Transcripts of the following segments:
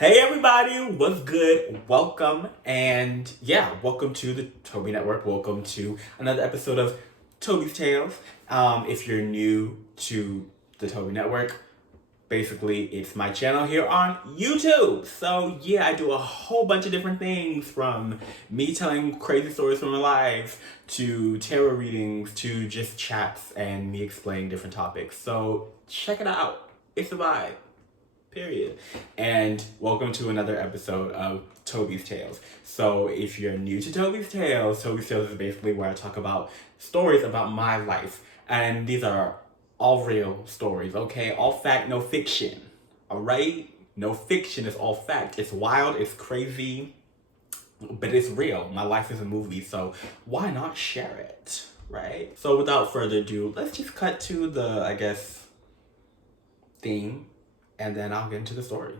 Hey everybody, what's good? Welcome welcome to the Toby Network. Welcome to another episode of Toby's Tales. If you're new to the Toby Network, basically it's my channel here on YouTube. So yeah, I do a whole bunch of different things, from me telling crazy stories from my life to tarot readings to just chats and me explaining different topics. So check it out. It's a vibe. Period. And welcome to another episode of Toby's Tales. So if you're new to Toby's Tales is basically where I talk about stories about my life. And these are all real stories, okay? All fact, no fiction. Alright? No fiction, it's all fact. It's wild, it's crazy, but it's real. My life is a movie, so why not share it? Right? So without further ado, let's just cut to the, theme, and then I'll get into the story.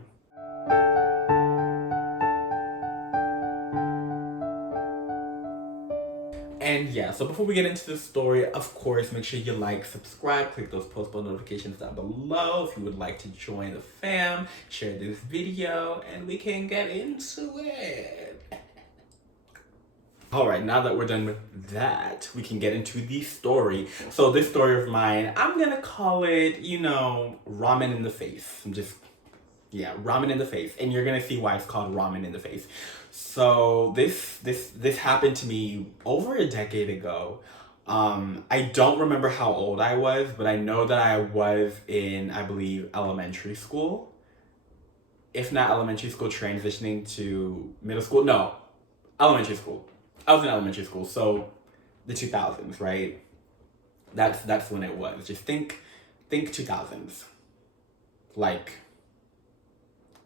And yeah, so before we get into the story, of course, make sure you like, subscribe, click those post bell notifications down below if you would like to join the fam, share this video, and we can get into it. Alright, now that we're done with that, we can get into the story. So this story of mine, I'm gonna call it, ramen in the face. Ramen in the face. And you're gonna see why it's called ramen in the face. So this happened to me over a decade ago. I don't remember how old I was, but I know that I was in, I believe, elementary school. If not elementary school, transitioning to middle school. No, elementary school. I was in elementary school, so the 2000s, right? That's when it was. Just think 2000s. Like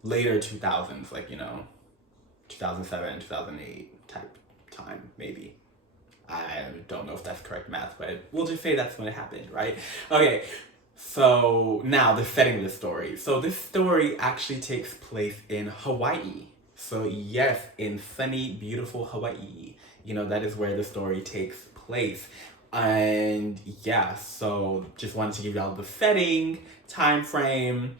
later 2000s, 2007, 2008 type time, maybe. I don't know if that's correct math, but we'll just say that's when it happened, right? Okay, so now the setting of the story. So this story actually takes place in Hawaii. So yes, in sunny, beautiful Hawaii. That is where the story takes place. And yeah, so just wanted to give y'all the setting, time frame,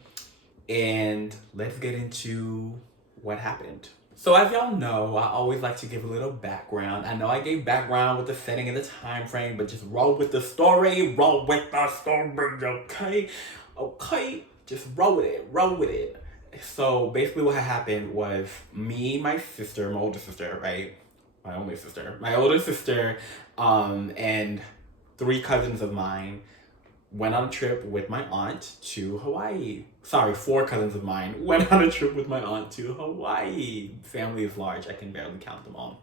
and let's get into what happened. So as y'all know, I always like to give a little background. I know I gave background with the setting and the time frame, but just roll with the story, okay? Okay, just roll with it. So basically what had happened was me, my sister, my older sister, right? My older sister, and three cousins of mine went on a trip with my aunt to Hawaii. Sorry, four cousins of mine went on a trip with my aunt to Hawaii. Family is large, I can barely count them all.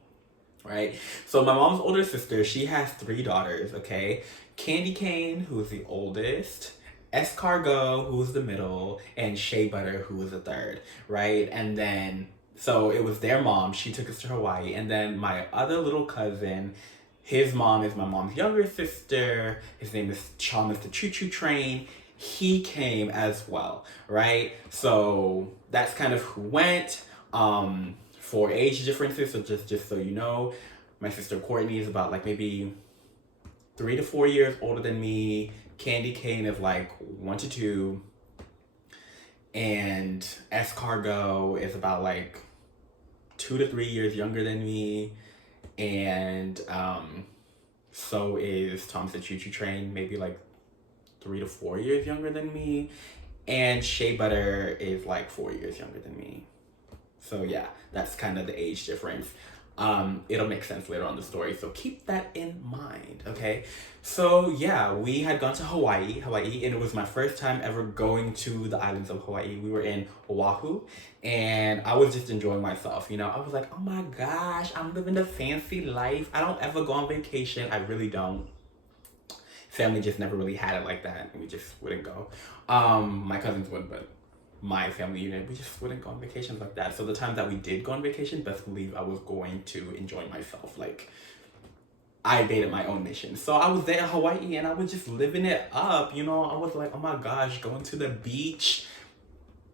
Right? So my mom's older sister, she has three daughters, okay? Candy Cane, who's the oldest, Escargot, who's the middle, and Shea Butter, who was the third, right? And then, so it was their mom, she took us to Hawaii, and then my other little cousin, his mom is my mom's younger sister. His name is Thomas the Choo Choo Train. He came as well, right? So that's kind of who went. For age differences, so just so you know, my sister Courtney is about maybe 3 to 4 years older than me. Candy Cane is 1 to 2. And Escargot is about 2 to 3 years younger than me. And so is Thomas the Choo Choo Train, maybe 3 to 4 years younger than me. And Shea Butter is 4 years younger than me. So yeah, that's kind of the age difference. It'll make sense later on the story, so keep that in mind, okay? So yeah, we had gone to Hawaii, and it was my first time ever going to the islands of Hawaii. We were in Oahu, and I was just enjoying myself, I was like, oh my gosh, I'm living the fancy life. I don't ever go on vacation, I really don't. Family just never really had it like that, and we just wouldn't go. My cousins would, but my family unit, we just wouldn't go on vacations like that. So the time that we did go on vacation, best believe I was going to enjoy myself. I made it my own mission. So I was there in Hawaii and I was just living it up. I was like, oh my gosh, going to the beach.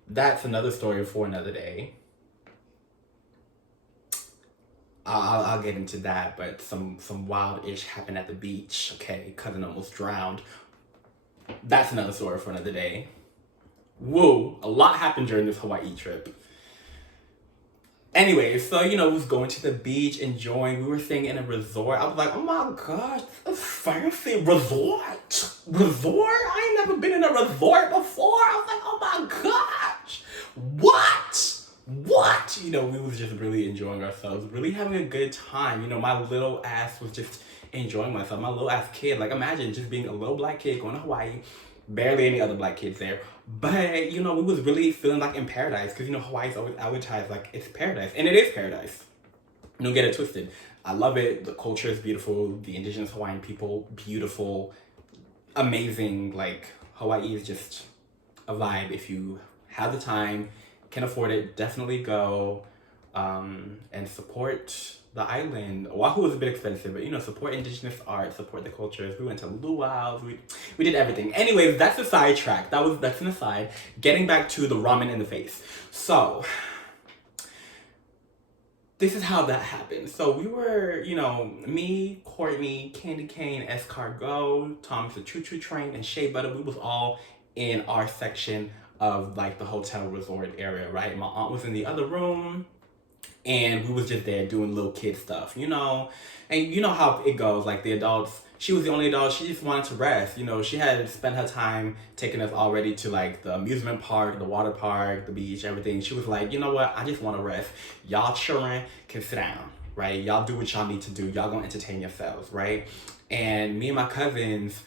That's another story for another day. I'll get into that, but some wild-ish happened at the beach. Okay, cousin almost drowned. That's another story for another day. Whoa, a lot happened during this Hawaii trip. Anyway, so we was going to the beach, enjoying. We were staying in a resort. I was like, oh my gosh, this is fancy resort. Resort? I ain't never been in a resort before. I was like, oh my gosh, what? We was just really enjoying ourselves, really having a good time. My little ass was just enjoying myself. My little ass kid. Like, imagine just being a little black kid going to Hawaii. Barely any other black kids there. But, we was really feeling like in paradise. Because, Hawaii's always advertised like it's paradise. And it is paradise. Don't get it twisted. I love it. The culture is beautiful. The indigenous Hawaiian people, beautiful. Amazing. Like, Hawaii is just a vibe. If you have the time, can afford it, definitely go and support the island. Oahu was a bit expensive, but support indigenous art, support the cultures. We went to luau's, we did everything. Anyways, that's a sidetrack. That's an aside. Getting back to the ramen in the face. So this is how that happened. So we were, me, Courtney, Candy Cane, Escargot, Thomas the Choo Choo Train, and Shea Butter. We was all in our section of like the hotel resort area, right? My aunt was in the other room. And we was just there doing little kid stuff, and you know how it goes. Like the adults, she was the only adult. She just wanted to rest. She had spent her time taking us already to like the amusement park, the water park, the beach, everything. She was like, you know what? I just want to rest. Y'all children can sit down, right? Y'all do what y'all need to do. Y'all gonna entertain yourselves, right? And me and my cousins,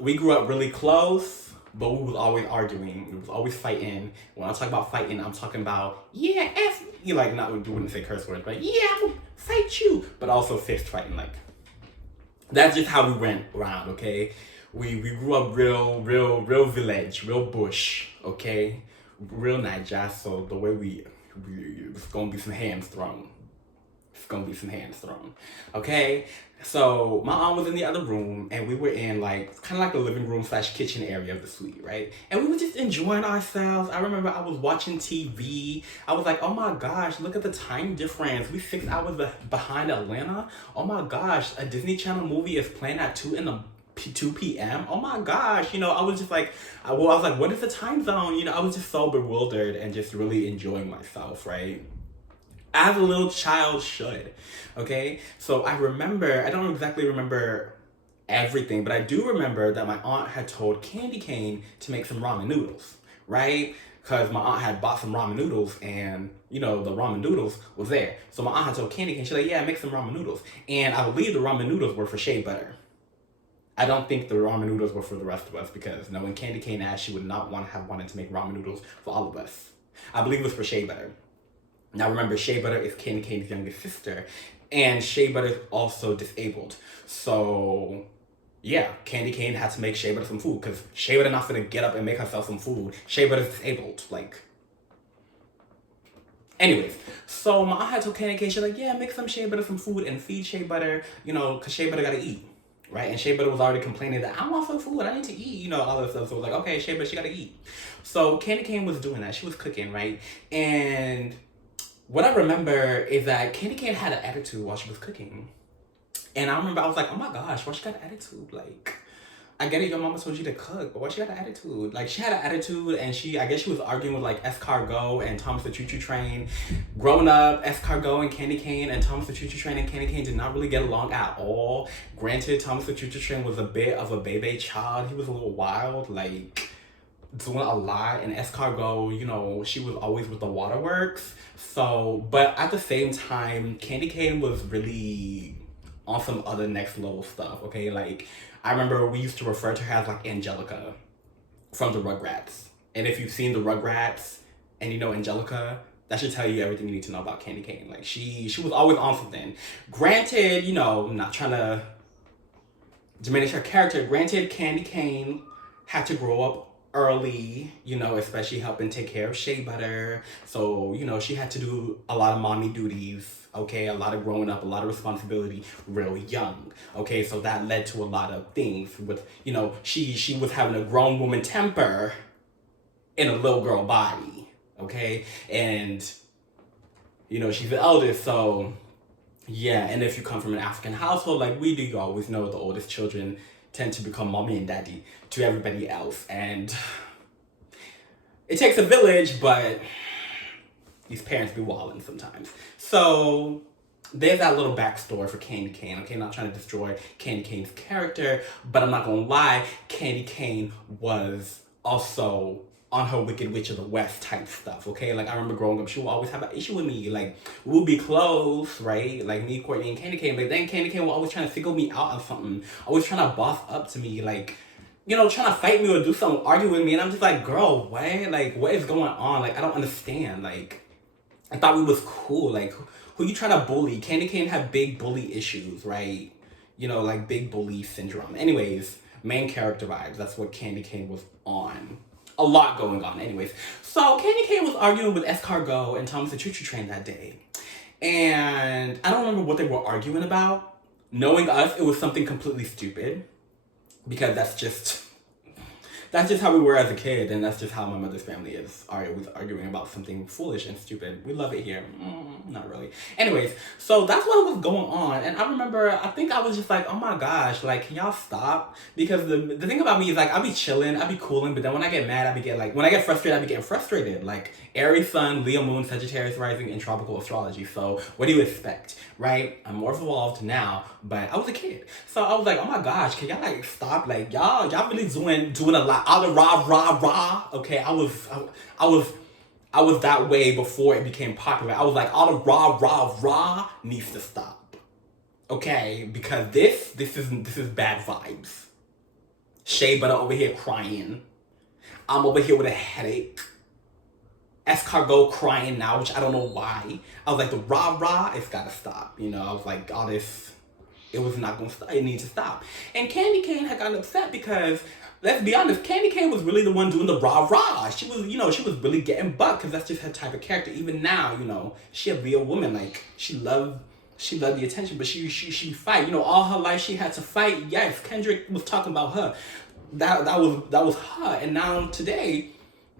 we grew up really close. But we was always arguing. We was always fighting. When I talk about fighting, I'm talking about, yeah, F. You like, not, we wouldn't say curse words, but yeah, I'm gonna fight you. But also fist fighting, like. That's just how we went around, okay? We grew up real village, real bush, okay? Real Niger, so the way it's gonna be some hands thrown. It's gonna be some hands thrown, okay? So my aunt was in the other room, and we were in like kind of like the living room / kitchen area of the suite, right? And we were just enjoying ourselves. I remember I was watching TV. I was like, oh my gosh, look at the time difference. We 6 hours behind Atlanta. Oh my gosh, a Disney Channel movie is playing at 2 p.m. Oh my gosh, I was just like, I was like, what is the time zone? I was just so bewildered and just really enjoying myself, right? As a little child should, okay? So I don't exactly remember everything, but I do remember that my aunt had told Candy Cane to make some ramen noodles, right? Because my aunt had bought some ramen noodles and, the ramen noodles was there. So my aunt had told Candy Cane, she's like, yeah, make some ramen noodles. And I believe the ramen noodles were for Shea Butter. I don't think the ramen noodles were for the rest of us because when Candy Cane asked, she would not have wanted to make ramen noodles for all of us. I believe it was for Shea Butter. Now remember, Shea Butter is Candy Cane's youngest sister, and Shea Butter is also disabled. So, yeah, Candy Cane had to make Shea Butter some food, because Shea Butter not gonna get up and make herself some food. Shea Butter's disabled, like. Anyways, so my aunt had told Candy Cane, she's like, yeah, make some Shea Butter some food and feed Shea Butter, because Shea Butter gotta eat. Right? And Shea Butter was already complaining that I want some food, I need to eat, all that stuff. So it was like, okay, Shea Butter, she gotta eat. So Candy Cane was doing that. She was cooking, right? And what I remember is that Candy Cane had an attitude while she was cooking. And I remember I was like, oh my gosh, why she got an attitude? Like, I get it, your mama told you to cook, but why she got an attitude? Like, she had an attitude, and I guess she was arguing with like Escargot and Thomas the Choo Choo Train. Growing up, Escargot and Candy Cane and Thomas the Choo Choo Train and Candy Cane did not really get along at all. Granted, Thomas the Choo Choo Train was a bit of a baby child. He was a little wild, like doing a lot. And Escargot, she was always with the waterworks. So, but at the same time, Candy Cane was really on some other next level stuff, okay? Like, I remember we used to refer to her as like Angelica from the Rugrats. And if you've seen the Rugrats and you know Angelica, that should tell you everything you need to know about Candy Cane. Like, she was always on something. Granted, not trying to diminish her character. Granted, Candy Cane had to grow up early, especially helping take care of Shea Butter. So, she had to do a lot of mommy duties, okay? A lot of growing up, a lot of responsibility real young, okay? So that led to a lot of things with, she was having a grown woman temper in a little girl body, okay? And, she's the eldest, so yeah. And if you come from an African household like we do, you always know the oldest children tend to become mommy and daddy to everybody else. And it takes a village, but These parents be wilding sometimes. So there's that little backstory for Candy Cane. Okay, not trying to destroy Candy Cane's character, but I'm not gonna lie, Candy Cane was also on her Wicked Witch of the West type stuff, okay? Like, I remember growing up, she would always have an issue with me. Like, we would be close, right? Like, me, Courtney, and Candy Cane, but then Candy Cane would always trying to single me out on something. Always trying to boss up to me, like, you know, trying to fight me or do something, argue with me, and I'm just like, girl, what? Like, what is going on? Like, I don't understand. Like, I thought we was cool. Like, who you trying to bully? Candy Cane had big bully issues, right? You know, like big bully syndrome. Anyways, main character vibes. That's what Candy Cane was on. A lot going on. Anyways, so Candy Cane was arguing with Escargot and Thomas the Choo Choo Train that day. And I don't remember what they were arguing about. Knowing us, it was something completely stupid. Because that's just how we were as a kid, and that's just how my mother's family is. Always arguing about something foolish and stupid. We love it here. Not really. Anyways, so that's what was going on, and I remember, I think I was just like, oh my gosh, like, can y'all stop? Because the thing about me is, like, I be chilling, I be cooling, but then when I get mad, when I get frustrated, I be getting frustrated. Like, Aries Sun, Leo Moon, Sagittarius Rising, and Tropical Astrology. So what do you expect, right? I'm more evolved now, but I was a kid. So I was like, oh my gosh, can y'all, like, stop? Like, y'all really doing a lot. All the rah. Okay, I was that way before it became popular. I was like, all the rah needs to stop. Okay, because this is bad vibes. Shea Butter over here crying. I'm over here with a headache. Escargot crying now, which I don't know why. I was like, the rah, it's gotta stop. You know, I was like, all this, it was not gonna stop. It needs to stop. And Candy Cane had gotten upset because, let's be honest, Candy Cane was really the one doing the rah. She was, you know, she was really getting bucked because that's just her type of character. Even now, you know, she a real woman. Like, she loved the attention, but she fight. You know, all her life she had to fight. Yes, Kendrick was talking about her. That was her. And now today,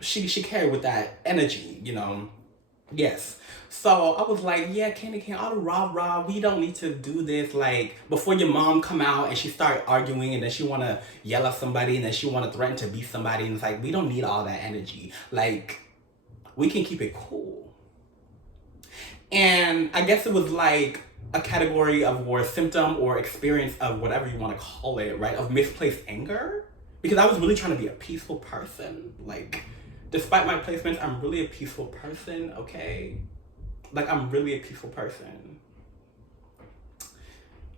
she carried with that energy, you know. Yes. So I was like, yeah, Candy Cane, all the rah, we don't need to do this. Like, before your mom come out and she start arguing and then she want to yell at somebody and then she want to threaten to beat somebody. And it's like, we don't need all that energy. Like, we can keep it cool. And I guess it was like a category of, or a symptom or experience of whatever you want to call it, right? Of misplaced anger. Because I was really trying to be a peaceful person. Like, despite my placements, I'm really a peaceful person, okay? Like, I'm really a peaceful person.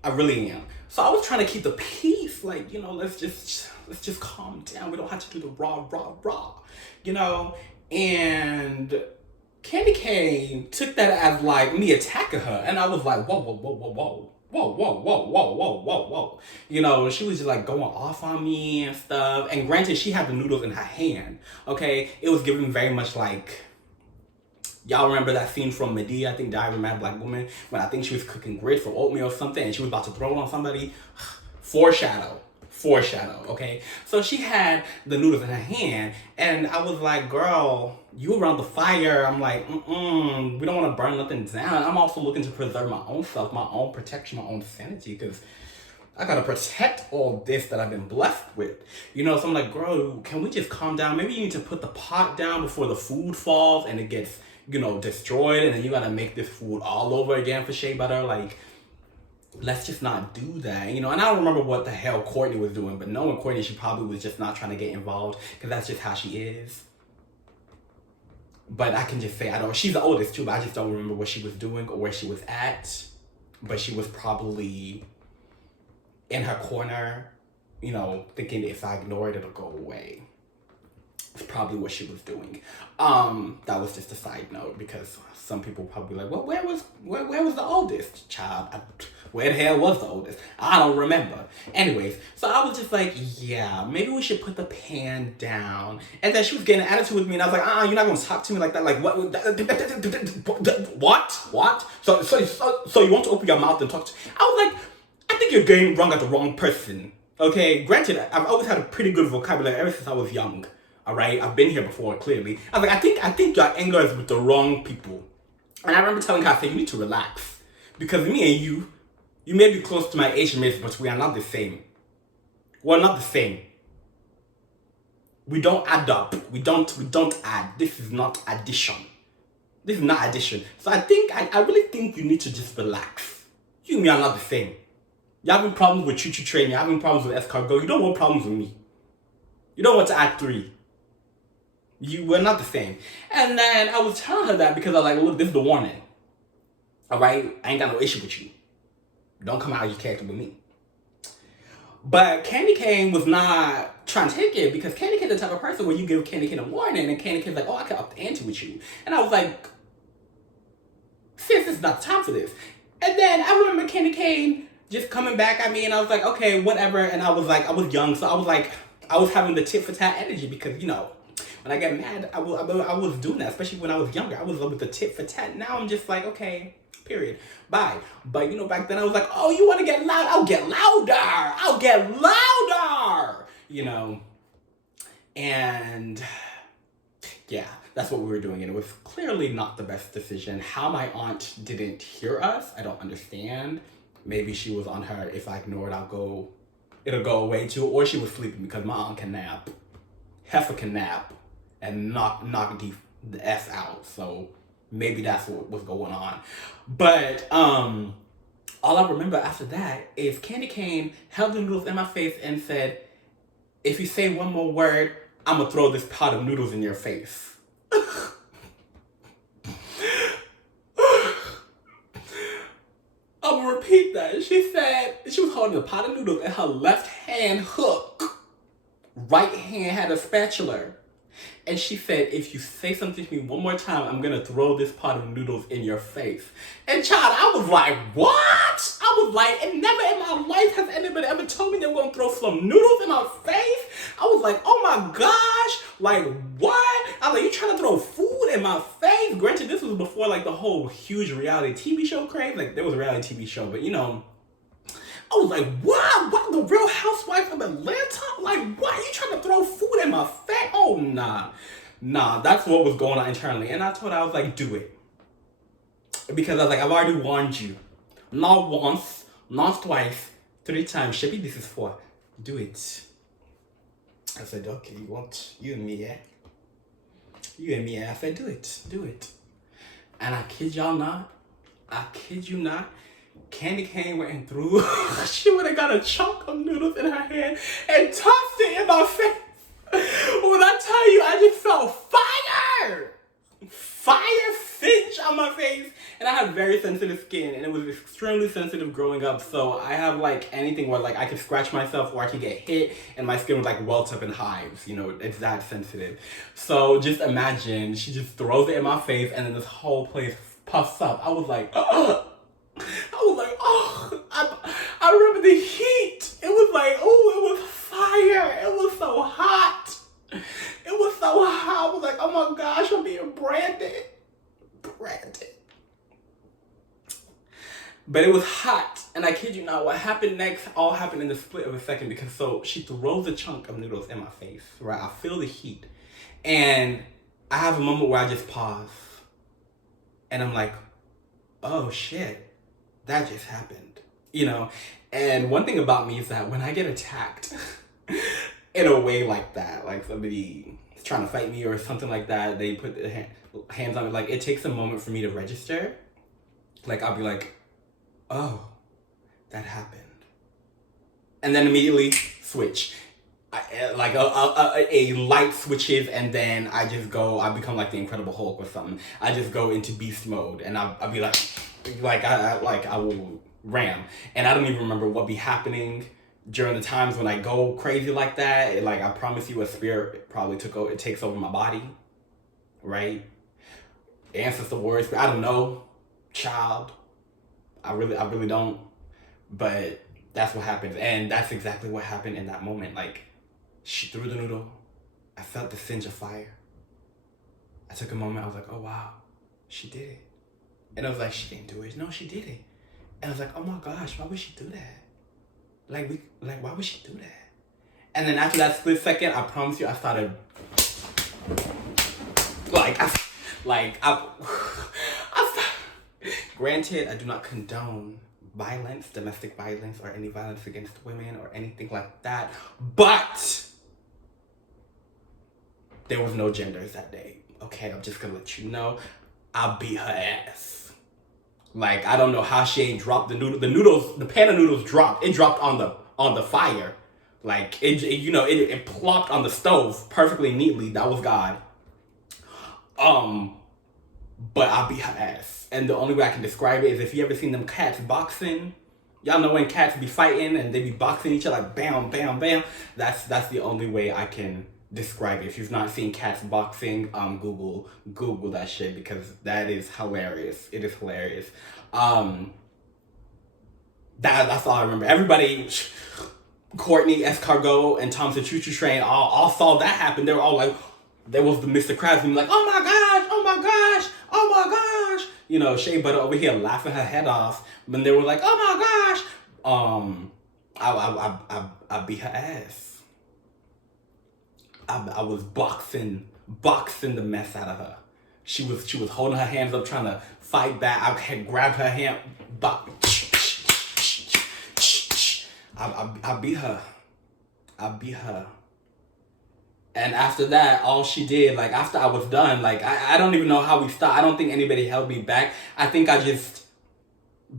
I really am. So I was trying to keep the peace. Like, you know, let's just calm down. We don't have to do the rah. You know? And Candy Cane took that as, like, me attacking her. And I was like, whoa. You know, she was just like going off on me and stuff. And granted, she had the noodles in her hand. Okay, it was giving very much like, y'all remember that scene from Medea, I think Diary of a Mad Black Woman, when I think she was cooking grits or oatmeal or something and she was about to throw it on somebody? Foreshadow, okay? So she had the noodles in her hand, and I was like, girl, you around the fire. I'm like, we don't want to burn nothing down. I'm also looking to preserve my own self, my own protection, my own sanity, because I gotta protect all this that I've been blessed with. You know, so I'm like, girl, can we just calm down? Maybe you need to put the pot down before the food falls and it gets, you know, destroyed, and then you gotta make this food all over again for Shea Butter. Like, let's just not do that, you know. And I don't remember what the hell Courtney was doing, but knowing Courtney, she probably was just not trying to get involved because that's just how she is. But I can just say, she's the oldest too, but I just don't remember what she was doing or where she was at. But she was probably in her corner, you know, thinking if I ignore it, it'll go away. It's probably what she was doing. That was just a side note, because some people probably like, well, where was the oldest child? Where the hell was the oldest? I don't remember. Anyways, so I was just like, yeah, maybe we should put the pan down. And then she was getting an attitude with me, and I was like, you're not gonna talk to me like that. Like, what? What? So you want to open your mouth and talk to? I was like, I think you're getting wrong at the wrong person. Okay, granted, I've always had a pretty good vocabulary ever since I was young. All right, I've been here before, clearly. I was like, I think your anger is with the wrong people. And I remember telling her, I said, you need to relax. Because me and you may be close to my age mates, but we are not the same. We're not the same. We don't add up. We don't add. This is not addition. This is not addition. So I really think you need to just relax. You and me are not the same. You're having problems with choo-choo train. You're having problems with escargot. You don't want problems with me. You don't want to act 3. We're not the same. And then I was telling her that because I was like, look, this is the warning. All right? I ain't got no issue with you. Don't come out of your character with me. But Candy Cane was not trying to take it because Candy Cane's the type of person where you give Candy Cane a warning and Candy Cane's like, oh, I can up the ante with you. And I was like, sis, this is not the time for this. And then I remember Candy Cane just coming back at me and I was like, okay, whatever. And I was like, I was young, so I was like, I was having the tit for tat energy because, you know, when I get mad, I was doing that, especially when I was younger. I was with the tit for tat. Now I'm just like, okay, period, bye. But, you know, back then I was like, oh, you want to get loud? I'll get louder. I'll get louder, you know. And yeah, that's what we were doing. And it was clearly not the best decision. How my aunt didn't hear us, I don't understand. Maybe she was on her, if I ignore it, it'll go away too. Or she was sleeping because my aunt can nap. Heifer can nap and knock the F out. So maybe that's what was going on. But all I remember after that is Candy Cane held the noodles in my face and said, if you say one more word, I'm going to throw this pot of noodles in your face. I'm going to repeat that. She said, she was holding a pot of noodles in her left hand hook. Right hand had a spatula. And she said, if you say something to me one more time, I'm going to throw this pot of noodles in your face. And child, I was like, what? I was like, and never in my life has anybody ever told me they were going to throw some noodles in my face. I was like, oh my gosh, like what? I was like, you trying to throw food in my face? Granted, this was before like the whole huge reality TV show craze. Like there was a reality TV show, but you know, I was like, wow, what, the Real Housewives of Atlanta? Like, what? You trying to throw food in my face? Oh, nah. Nah, that's what was going on internally. And I told her, I was like, do it. Because I was like, I've already warned you. Not once, not twice, 3 times. Shippy, this is 4. Do it. I said, okay, you want you and me, yeah? You and me, yeah? I said, do it. Do it. And I kid y'all not. I kid you not. Candy Cane went through. She would have got a chunk of noodles in her hand and tossed it in my face. When I tell you, I just felt fire! Fire finch on my face. And I have very sensitive skin and it was extremely sensitive growing up. So I have like anything where like I could scratch myself or I could get hit and my skin would like welt up in hives. You know, it's that sensitive. So just imagine, she just throws it in my face and then this whole place puffs up. I was like, oh. I remember the heat. It was like, oh, it was fire. It was so hot. It was so hot. I was like, oh my gosh, I'm being branded. But it was hot. And I kid you not, what happened next all happened in the split of a second because so she throws a chunk of noodles in my face, right? I feel the heat. And I have a moment where I just pause. And I'm like, oh shit, that just happened. You know, and one thing about me is that when I get attacked in a way like that, like somebody is trying to fight me or something like that, they put their hands on me, like it takes a moment for me to register. Like I'll be like, oh, that happened. And then immediately switch. Like a light switches and then I become like the Incredible Hulk or something. I just go into beast mode and I'll be like I will ram. And I don't even remember what be happening during the times when I go crazy like that. Like I promise you a spirit probably takes over my body, right? Ancestor warrior spirit, I don't know, child. I really don't. But that's what happens. And that's exactly what happened in that moment. Like she threw the noodle. I felt the singe of fire. I took a moment. I was like, oh wow, she did it. And I was like, she didn't do it. No, she did it. And I was like, oh my gosh, why would she do that? Why would she do that? And then after that split second, I promise you, I started Granted, I do not condone violence, domestic violence, or any violence against women or anything like that. But there was no genders that day. Okay, I'm just gonna let you know. I beat her ass. Like, I don't know how she ain't dropped the noodle. The noodles, the pan of noodles dropped. It dropped on the fire. Like, it plopped on the stove perfectly neatly. That was God. But I beat her ass. And the only way I can describe it is if you ever seen them cats boxing. Y'all know when cats be fighting and they be boxing each other like bam, bam, bam. That's the only way I can describe it. If you've not seen cats boxing, Google that shit because that is hilarious. It is hilarious. That's all I remember. Everybody, Courtney, Escargot, and Thompson Choo Choo Train all saw that happen. They were all like, there was the Mr. Krabs being like, oh my gosh, oh my gosh, oh my gosh. You know, Shea Butter over here laughing her head off when they were like, oh my gosh. I beat her ass. I was boxing the mess out of her. She was holding her hands up trying to fight back. I had grabbed her hand. I beat her. I beat her. And after that, all she did, like, after I was done, like, I don't even know how we stopped. I don't think anybody held me back. I think I just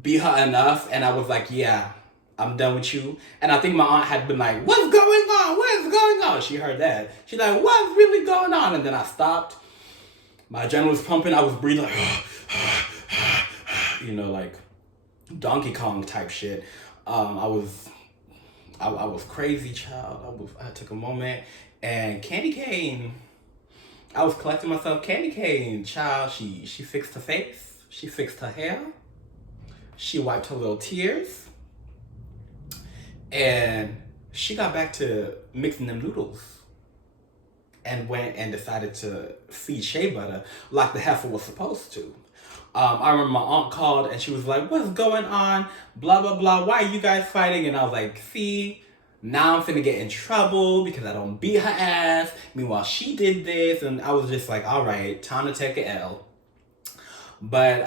beat her enough, and I was like, yeah, I'm done with you. And I think my aunt had been like, what's going on? What is going on? She heard that. She's like, what's really going on? And then I stopped. My adrenaline was pumping. I was breathing like, you know, like Donkey Kong type shit. I was crazy, child. I took a moment. And Candy Cane, I was collecting myself. Candy Cane, child, she fixed her face. She fixed her hair. She wiped her little tears. And she got back to mixing them noodles. And went and decided to feed Shea Butter like the heifer was supposed to. I remember my aunt called and she was like, what's going on? Blah, blah, blah. Why are you guys fighting? And I was like, see, now I'm finna get in trouble because I don't beat her ass. Meanwhile, she did this. And I was just like, all right, time to take an L. But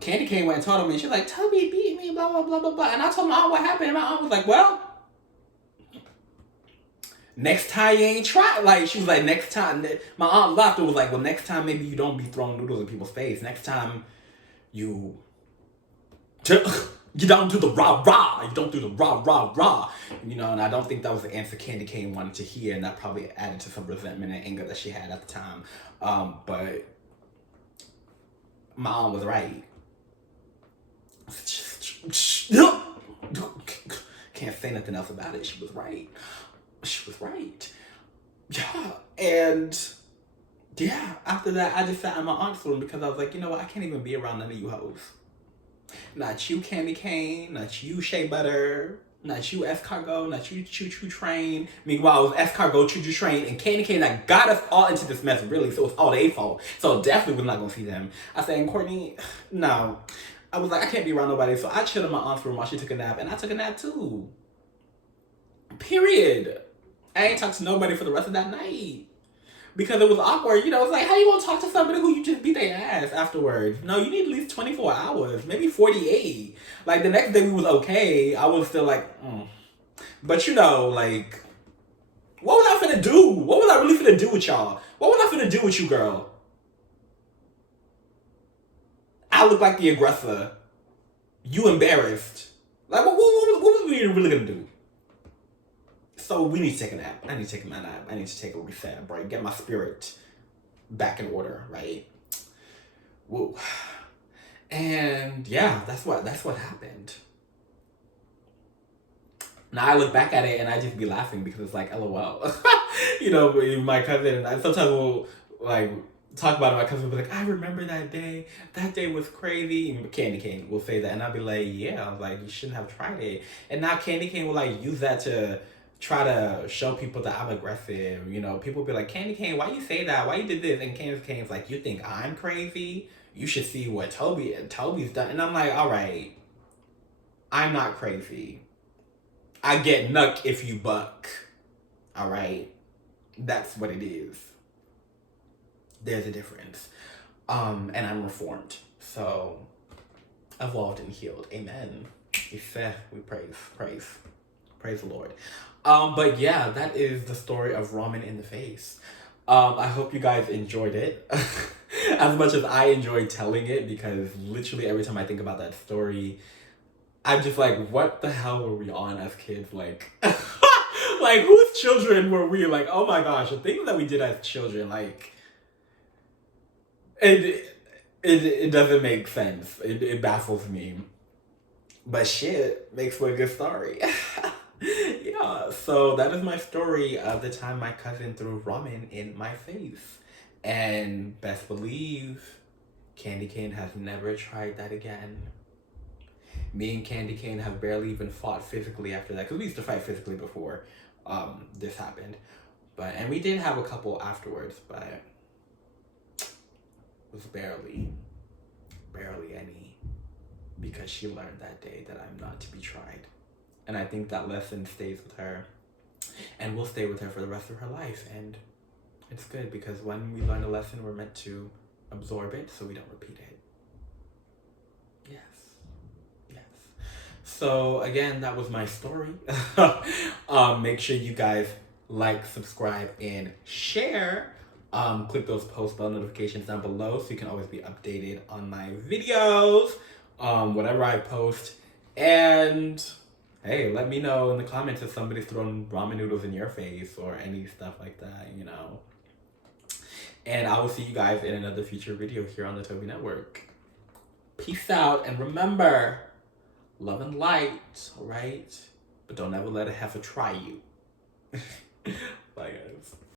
Candy Cane went and told me, and she's like, Toby beat me, blah, blah, blah, blah, blah. And I told my aunt what happened. And my aunt was like, well, next time you ain't try. Like, she was like, next time. My aunt laughed and was like, well, next time maybe you don't be throwing noodles in people's face. Next time you don't do the rah-rah. You don't do the rah-rah-rah. You know, and I don't think that was the answer Candy Cane wanted to hear. And that probably added to some resentment and anger that she had at the time. But my aunt was right. Can't say nothing else about it. She was right. She was right. Yeah. And yeah, after that, I just sat in my aunt's room because I was like, you know what? I can't even be around none of you hoes. Not you, Candy Cane. Not you, Shea Butter. Not you, Escargot. Not you, Choo Choo Train. Meanwhile, it was Escargot, Choo Choo Train, and Candy Cane that got us all into this mess, really. So it's all their fault. So definitely we're not going to see them. I said, and Courtney, no. I was like, I can't be around nobody. So I chilled in my aunt's room while she took a nap, and I took a nap too. Period. I ain't talked to nobody for the rest of that night. Because it was awkward. You know, it's like, how you gonna talk to somebody who you just beat their ass afterwards? No, you need at least 24 hours. Maybe 48. Like, the next day we was okay. I was still like, But you know, like, what was I finna do? What was I really finna do with y'all? What was I finna do with you, girl? I look like the aggressor. You embarrassed. Like, what was we really gonna do? So we need to take a nap. I need to take my nap. I need to take a reset, right? Get my spirit back in order, right? Whoa. And yeah, that's what happened. Now I look back at it and I just be laughing because it's like, LOL. You know, my cousin, I sometimes will like talk about it. My cousin will be like, I remember that day. That day was crazy. And Candy Cane will say that. And I'll be like, yeah. I was like, you shouldn't have tried it. And now Candy Cane will like use that to try to show people that I'm aggressive. You know, people be like, Candy Cane, why you say that? Why you did this? And Candy Cane's like, you think I'm crazy? You should see what Toby's done. And I'm like, all right, I'm not crazy. I get nuck if you buck. All right? That's what it is. There's a difference. And I'm reformed. So, evolved and healed. Amen. We praise the Lord. But yeah, that is the story of Ramen in the Face. I hope you guys enjoyed it. as much as I enjoy telling it, because literally every time I think about that story, I'm just like, what the hell were we on as kids? Like, like whose children were we? Like, oh my gosh, the things that we did as children, like, it doesn't make sense. It baffles me. But shit makes for a good story. Yeah, so that is my story of the time my cousin threw ramen in my face. And best believe, Candy Cane has never tried that again. Me and Candy Cane have barely even fought physically after that, because we used to fight physically before this happened. And we did have a couple afterwards, but it was barely any, because she learned that day that I'm not to be tried. And I think that lesson stays with her and will stay with her for the rest of her life. And it's good, because when we learn a lesson, we're meant to absorb it so we don't repeat it. Yes. So again, that was my story. Make sure you guys like, subscribe, and share. Click those post bell notifications down below so you can always be updated on my videos, whatever I post. And hey, let me know in the comments if somebody's throwing ramen noodles in your face or any stuff like that, you know. And I will see you guys in another future video here on the Toby Network. Peace out, and remember, love and light, alright? But don't ever let a heifer try you. Bye, guys.